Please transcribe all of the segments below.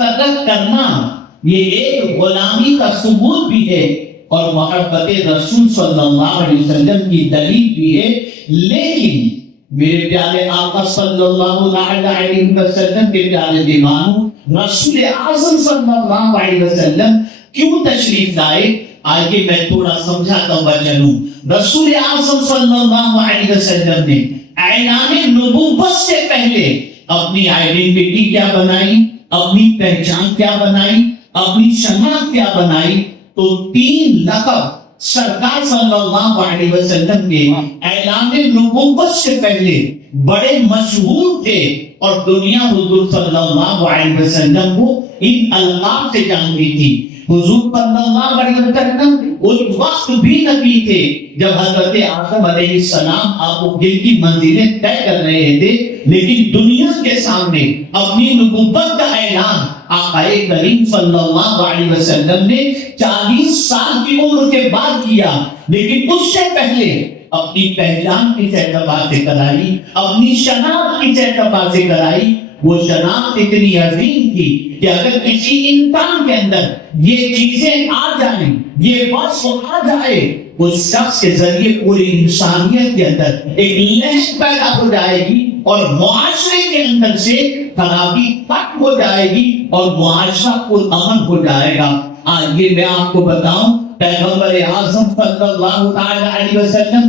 तर्क करना ये एक गुलामी का सबूत भी है और मोहब्बत रसूल सल्लल्लाहु अलैहि वसल्लम की दलील भी है। लेकिन मेरे प्यारे आका सल्लल्लाहु अलैहि वसल्लम के प्यारे दीवानों, रसूल आज़म सल्लल्लाहु अलैहि वसल्लम क्यों तशरीफ लाए? आगे मैं थोड़ा समझाता हुआ चलूं। रसूल आज़म सल्लल्लाहु अलैहि वसल्लम ने ऐलान नबूवत से पहले अपनी आइडेंटिटी क्या बनाई, अपनी पहचान क्या बनाई, अपनी शनाख्त क्या बनाई? तो 3 लक़ब सरकार सल्लल्लाहु अलैहि वसल्लम के ऐलान नबूवत से पहले बड़े मशहूर थे और दुनिया हुजूर सल्लल्लाहु अलैहि वसल्लम को इन अलकाब से जानती थी। हुजूर सल्लल्लाहु अलैहि वसल्लम उस वक्त भी नबी थे जब हजरत आदम अलैहिस्सलाम आपको जिनकी मंजिलें तय कर रहे थे, लेकिन दुनिया के सामने अपनी नबूवत का ऐलान आक़ाए करीम सल्लल्लाहु अलैहि वसल्लम ने 40 साल की उम्र के बाद किया। लेकिन उससे पहले अपनी पहचान किस एतबार से कराई, अपनी शनाख्त किस एतबार से कराई? वो शनाख्त इतनी अजीम थी कि अगर किसी इंसान के अंदर ये चीजें आ जाएं, ये वस्फ आ जाए, उस शख्स के जरिए पूरी इंसानियत के अंदर एक लहर पैदा हो जाएगी और मुआशरे के अंदर से खराबी खत्म हो जाएगी और मुआशरा पुरअमन हो जाएगा। आइए मैं आपको बताऊं, पैगंबर आज़म सल्लल्लाहु अलैहि वसल्लम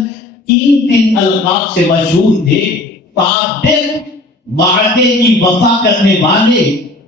3 अलकाब से मशहूर थे। सादिक, वादे की वफा करने वाले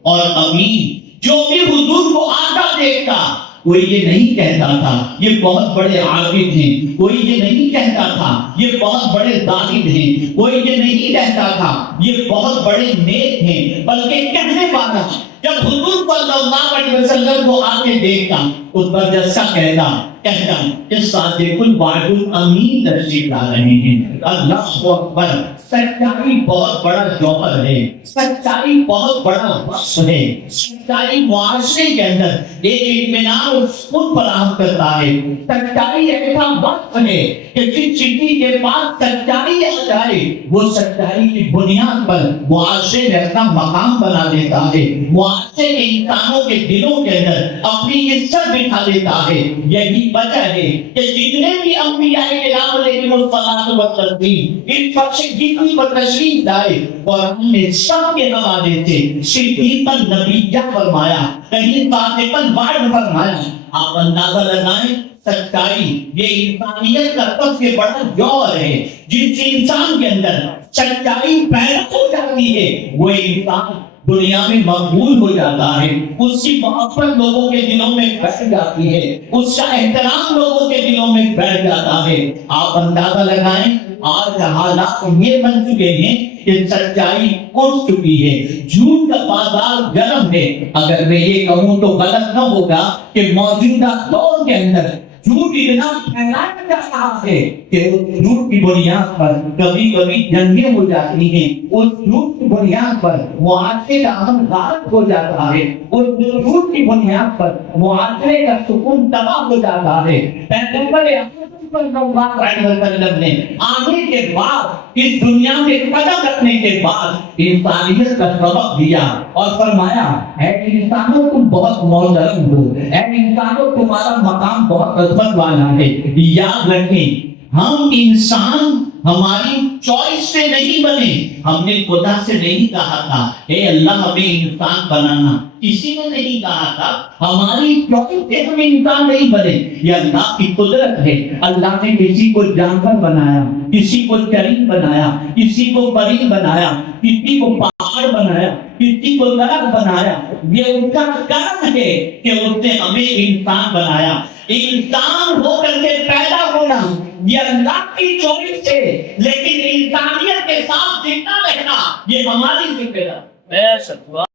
और अमीन। जो भी हुजूर को आका देखता, कोई ये नहीं कहता था ये बहुत बड़े आबिद हैं, कोई ये नहीं कहता था ये बहुत बड़े दाहिद हैं, कोई ये नहीं कहता था ये बहुत बड़े नेक हैं, बल्कि कहने वाला जब हुजूर सल्लल्लाहु अलैहि वसल्लम को आके देखता उस पर जैसा कहता इस सादिकुल वादुल अमीन तशरीफ ला रहे हैं। अल्लाहु अकबर। सच्चाई बहुत बड़ा जौहर है, सच्चाई बहुत बड़ा वस्फ है। सच्चाई मुआशरे के अंदर एक इत्मीनान और सुकून फराहम करता है। सच्चाई ऐसा वस्फ है कि जिस चीज़ के पास सच्चाई आ जाए वो सच्चाई की बुनियाद पर मुआशरे में अपना मकाम बना देता है, मुआशरे के इंसानों के दिलों के अंदर अपनी इज्जत बिठा देता है। यही वजह है कि जितने भी अंबिया किराम अलैहिमुस्सलातु वस्सलाम इस पक्ष जितनी तशरीफ लाए कुरान ने सबके हवाले से सिद्दीक़न नबिय्या फरमाया, कहीं सादिक़न वाइद फरमाया। आप अंदाजा लगाएं सच्चाई ये इंसानियत का सबसे बड़ा जौहर है। जिस इंसान के अंदर सच्चाई पैदा हो जाती है वो इंसान दुनिया में मकबूल हो जाता है, उसकी मोहब्बत लोगों के दिलों में बैठ जाती है, उसका एहतराम लोगों के दिलों में बैठ जाता है। आप अंदाजा लगाएं आज हालात ये बन चुके हैं कि सच्चाई उठ चुकी है, झूठ का बाजार गर्म है। अगर मैं ये कहूँ तो गलत न होगा कि मौजूदा दौर के अंदर झूठ इतना फैलाया जा रहा है कि उस झूठ की बुनियाद पर कभी कभी जंगें हो जाती हैं, उस झूठ की बुनियाद पर मुआशरे का अमन गायब हो जाता है, उस झूठ की बुनियाद पर मुआशरे का सुकून तबाह हो जाता है। पैगंबर ने आने के बाद इस दुनिया में कदम रखने के बाद इंसानियत का सबक दिया और फरमाया है इंसानों तुम बहुत मोहतरम हो, है इंसानों तुम्हारा मकाम बहुत अज़मत वाला है। याद रखें हम इंसान हमारी चॉइस से नहीं बने, हमने खुदा से नहीं कहा था हे अल्लाह हमें इंसान बनाना, किसी ने नहीं कहा था हमारी चॉइस से हम इंसान नहीं बने, ये अल्लाह की कुदरत है। अल्लाह ने किसी को जानवर बनाया, किसी को चरिंद बनाया, किसी को परी बनाया, किसी को पहाड़ बनाया, किसी को दरख्त बनाया। ये उसका कर्म है कि उसने हमें इंसान बनाया। इंसान होकर के पैदा होना ये अल्लाह की चॉइस है, लेकिन इंसानियत के साथ जिंदा रहना ये हमारी जिम्मेदारी है।